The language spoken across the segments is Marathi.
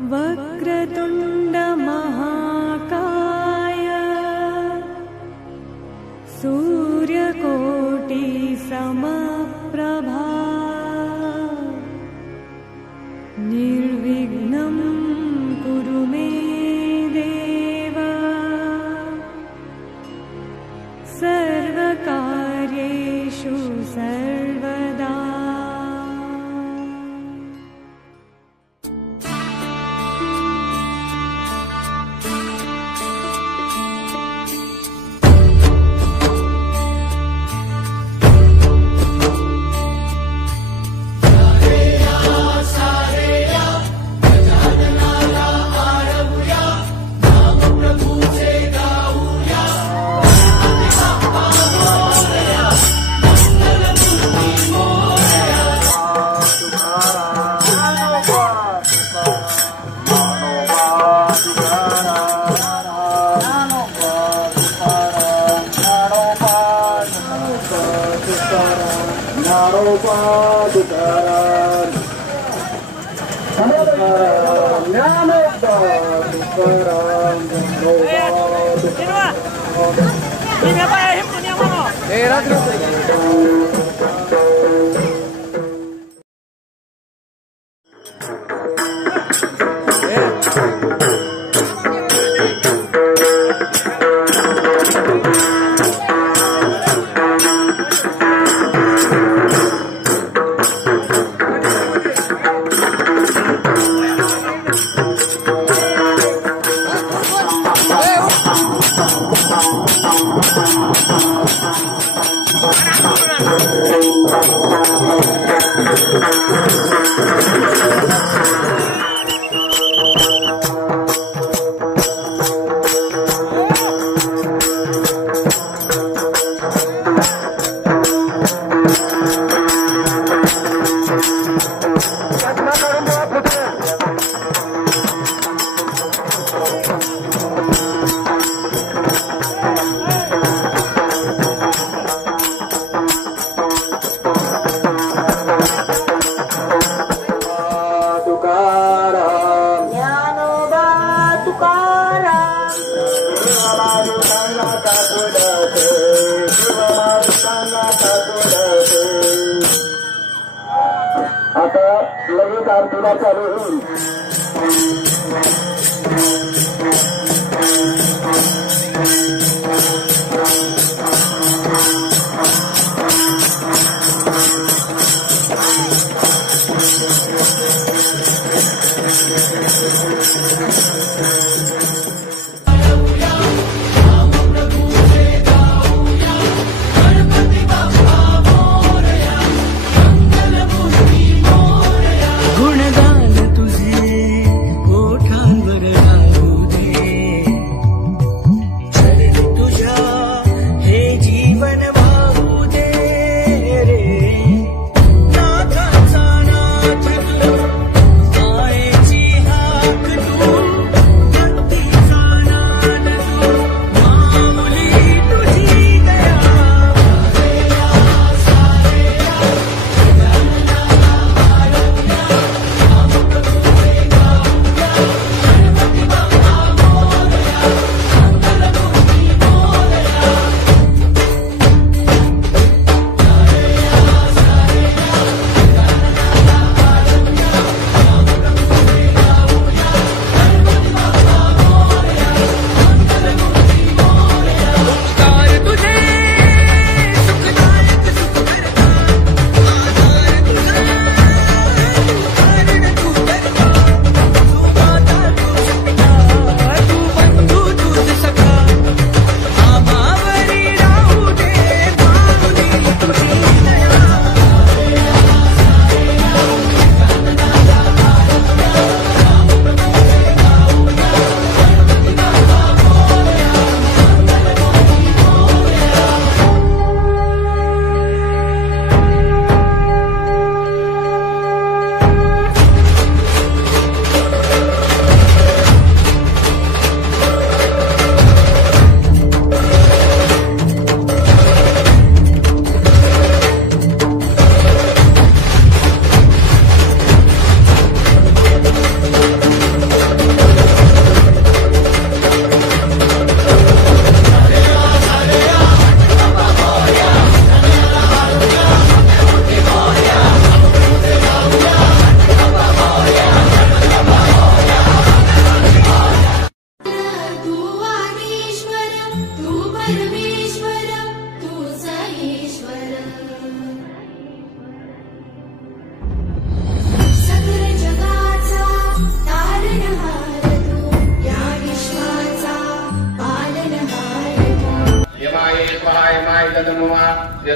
वक्रतुण्ड महाकाय सूर्यकोटि समप्रभा निर्विघ्नं कुरु मे देव सर्वकार्येषु सर्वदा। आता लगेच आरतीला चालू होईल. गुणगान तुझे ओठांवर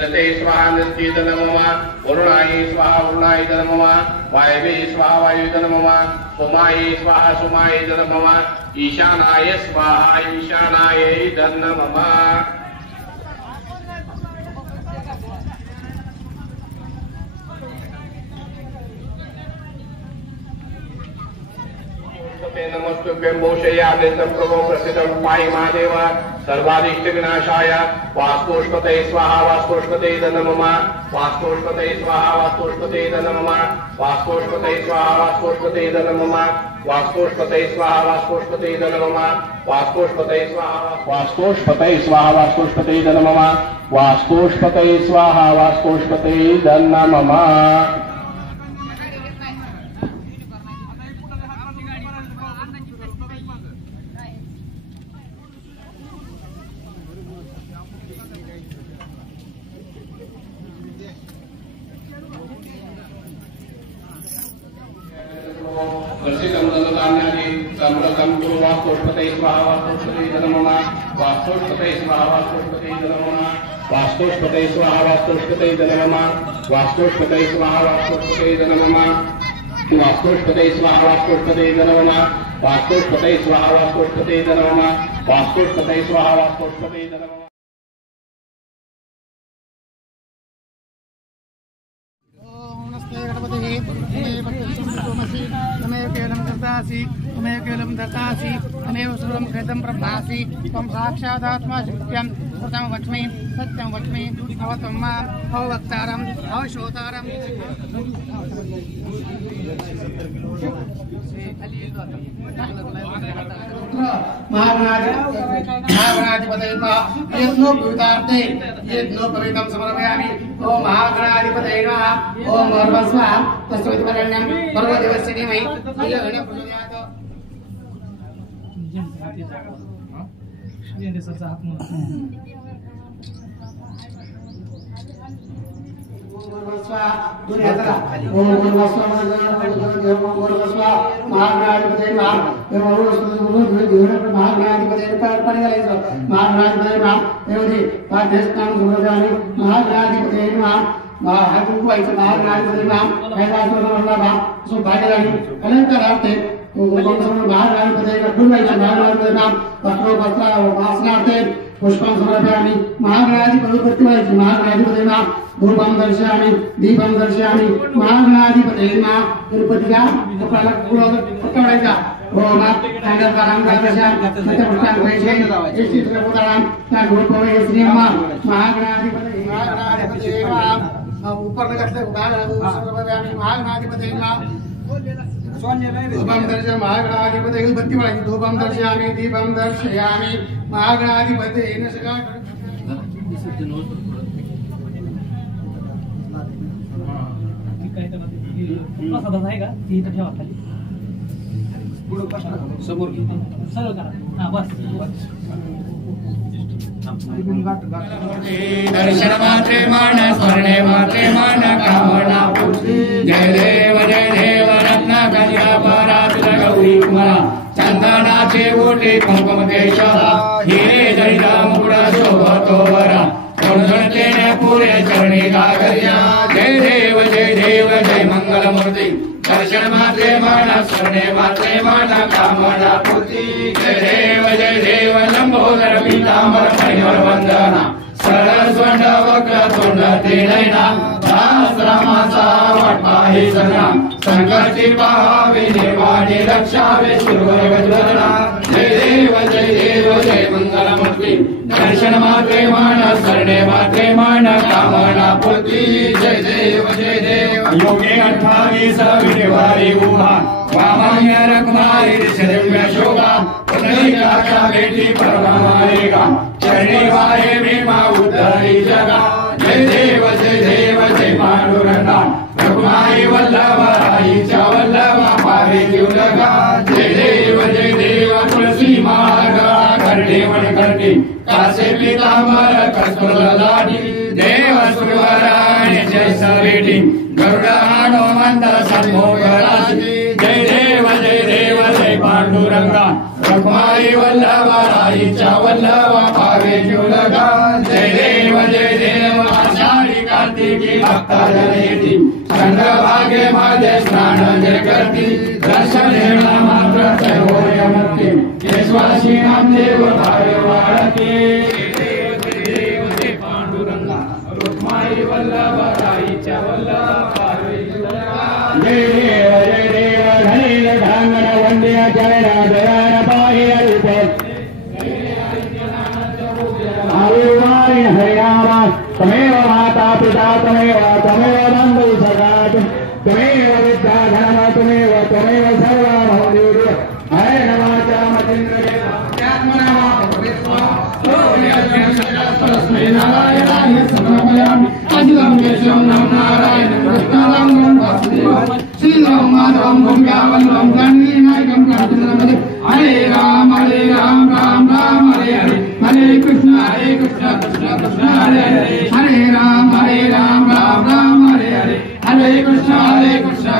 जलते स्वाहा नृत्येत नमः वरुणाय स्वाहा वरुणाय नमः वायवे स्वाहा वायुवे नमः सोमाय स्वाहा सोमाय नमः ईशानाय स्वाहा ईशानाय नमः नमस्तुभ्यं मोषयादितं प्रभो प्रसिद्धं पाहि महादेव सर्वादिष्ट विनाशाय वास्तुष्पते स्वाहा वास्तुष्पते नमः वास्तुष्पते स्वाहा वास्तुष्पते नमः वास्तुष्पते स्वाहा वास्तुष्पते नमः वास्तुष्पते स्वाहा वास्तुष्पते नमः वास्तुष्पते स्वाहा वास्तुष्पते स्वाहा वास्तुष्पते नमः वास्तुष्पते स्वाहा वास्तुष्पते नमः वास्तुष्पते स्वाहा वास्तुष्पते नमः वास्तुष्पते स्वाहा वास्तुष्पते नमः वास्तुष्पते स्वाहा वास्तुष्पते नमः वास्तुष्पते स्वाहा वास्तुष्पते नमः वास्तुष्पते स्वाहा वास्तुष्पते नमः वास्तुष्पते स्वाहा वास्तुष्पते नमः वास्तुष्पते स्वाहा वास्तुष्पते नमः तमेव केवलं दत्तासि तमेव केवलं दत्तासि तमेव सर्वं कृतं ब्रह्मासि त्वं साक्षादात्मा सत्यं कृतं वच्मि सत्यं वच्मि भवतं मां भववक्तारं भवश्रोतारं महागणाधिपतये यज्ञो भूतार्थे यज्ञो पवित्रं समर्पयामि ओम महागणाधिपतये नमः ओम भर्गस्वः तस्मैत्वरण्यं भर्गदेवस्य धीमहि धियो यो नः प्रचोदयात् पुष्पं समर्पयामि महागणाधिपतिर्भक्तिवाइति महागणाधिपते नमः धूपं दर्शयामि दीपं दर्शयामि महागणाधिपते नमः तिरुपतिगा कपालक पुरोग पटवायचा ओम तांडवकाराम दर्शयामि सत्यपुष्टां वैशे इष्टित्रपुतानां नागोपवे श्रीमः महागणाधिपते नमः ऊपर लगते समर्पयामि महागणाधिपते नमः धूपं दर्शयामि महागणाधिपते भक्तिवाइति धूपं दर्शयामि दीपं दर्शयामि महागणाधिपते नमः प्रसाद आहे का ती इथं ठेवा खाली समोर सरळ करा हा बस दर्शन मात्रे मान स्मरणे मात्रे मान कामना पूर्ती जय देव रत्न गंगा परात गौरी कुमारा चंदनाचे ओटे कुंकुम केशवा हिरे जडिता मुकुट शोभतो वरा कोणते पुरे चरणी गागर्या जय देव जय मंगल मूर्ती दर्शन मात्रे मान स्मरणे मात्रे मान कामना पूर्ती जय देव लंबोदर पीतांबर परिवर वंदना सरस्वंड वक्र तोंड तेलैना सहस्रमाचा वाटपाही संग्राम संकटी पाहावे देवाने रक्षावे सुरवर गजवदना जय देव जय मंगल मूर्ती दर्शन मात्रे मान स्मरणे मात्रे मान कामना पूर्ती जय देव योगे 28 विदेवारी उभा वामान्य रकुमारी दिव्य शोभा पुनरिका बेटी परमारेगा चरणी वारे भीमा उद्धरी जगा जय देव जय पांडुरंगा रकुमारी वल्लभराईच्या वल्लभा पावे जीवलगा जय देव तुलसी मार्गा करडे वन करडे कासे पीतांबर कस्तुर लाडी देव सुरवराणी जय सवेटी गरुड हनुमंत सन्मुख राजी जय देव जय पांडुरंगा रकुमारी वल्लभराईच्या वल्लभा पावे जीवलगा जय देव आशा की भक्ता जनयती चंद्रभागे मध्ये स्नान जे करती दर्शनेन मात्र होय मुक्ती यशवासी नाम देव भावे वाढती देव पांडुरंगा रुक्माई वल्लभाईच्या वल्लभा जय देव धनील धांगण वंद्य चरणा दयान पाहि अल्प हरिनाम तमेव माता पिता तमेव बंधु सखा तमेव विद्या धर्म तमेव सर्वभौदेव हरे नमः तस्मै नारायणाय समर्पयामि अजितं केशवं नारायणं कृष्णं वासुदेवं श्रीराम माधवं गोव्यावल्लभं गणनायकं प्रार्थनामदे हरे राम राम राम हरे हरे हरे कृष्ण कृष्ण कृष्ण हरे हरे हरे राम राम राम हरे हरे हरे कृष्ण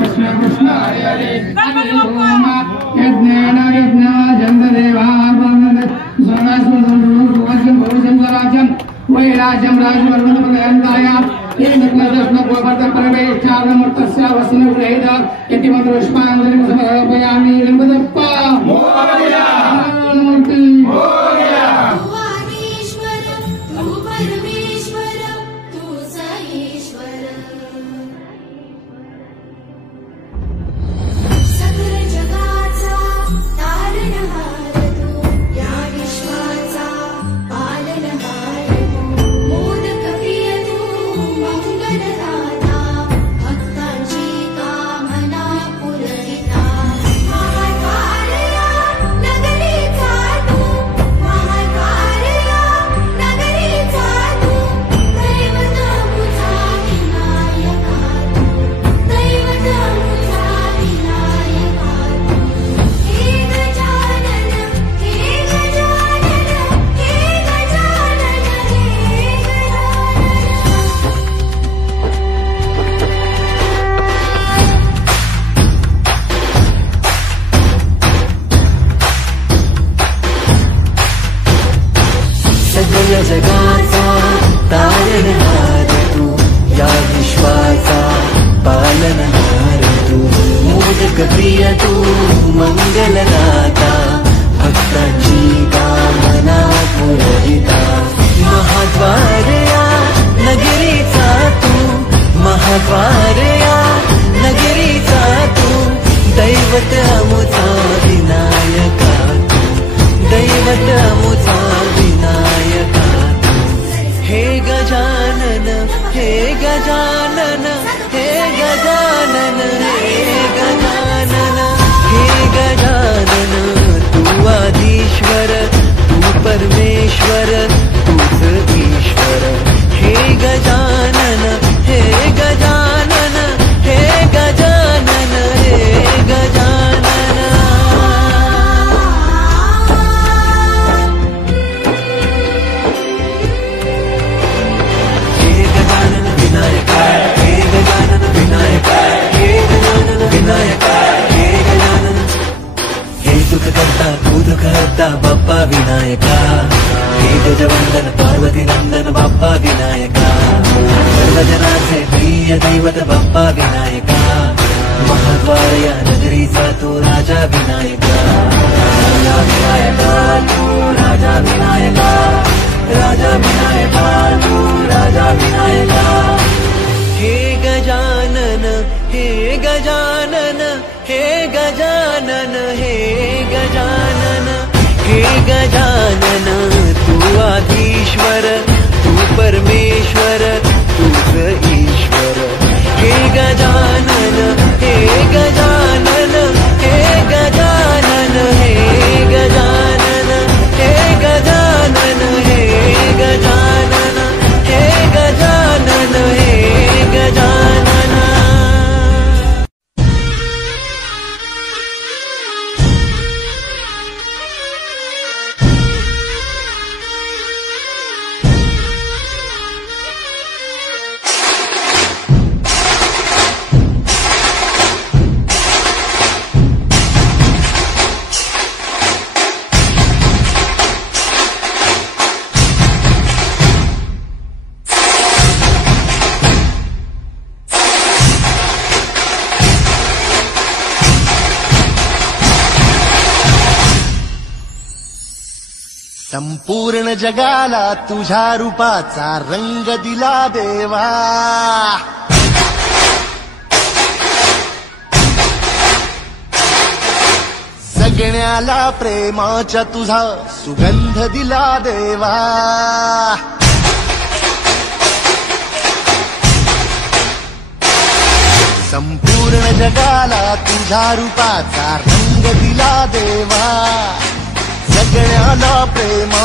कृष्ण कृष्ण हरे हरे यज्ञेन यज्ञाजन्देवा स्वराज्यं वैराज्यं राजवर्णपदयन्तायां येन परमेष्ठारमूर्तस्य वसनगृहीत इति मन्त्रपुष्पाञ्जलिं समर्पयामि लिम्बदप्पा मोरया मूर्ति मोरया जगाचा तारणहार तू या विश्वाचा पालनहार तू मोदक प्रिय तू मंगलदाता भक्तांची कामना पुरविता महाद्वार या नगरीचा तू महाद्वार या नगरीचा तू दैवत अमुचा विनायका तू दैवत अमुचा विनायका हे गजानन हे गजानन हे गजानन हे गजानन हे गजानन तू आदिश्वर तू परमेश्वर तूच ईश्वर हे गजानन हे गजानन हे गजानन हे गजानन सुख करता तू दुख हरता बाप्पा विनायका हे गजवंदन पार्वती नंदन बाप्पा विनायका सर्वजनाचे प्रिय दैवत बाप्पा विनायका महाद्वार या नगरीचा तू राजा विनायका राजा विनायका तू राजा विनायका राजा विनायका तू राजा विनायका हे गजानन हे गजानन हे गजानन हे गजानन हे गजानन तू आदिश्वर तू परमेश्वर तूच ईश्वर हे गजानन हे गजानन हे गजानन हे गजानन हे गजानन हे गजानन हे गजानन हे गजानन संपूर्ण जगाला तुझ्या रूपाचा रंग दिला देवा. जगण्याला प्रेमाच्या तुझा सुगंध दिला देवा. संपूर्ण जगाला तुझ्या रूपाचा रंग दिला देवा. जगण्याला प्रेमा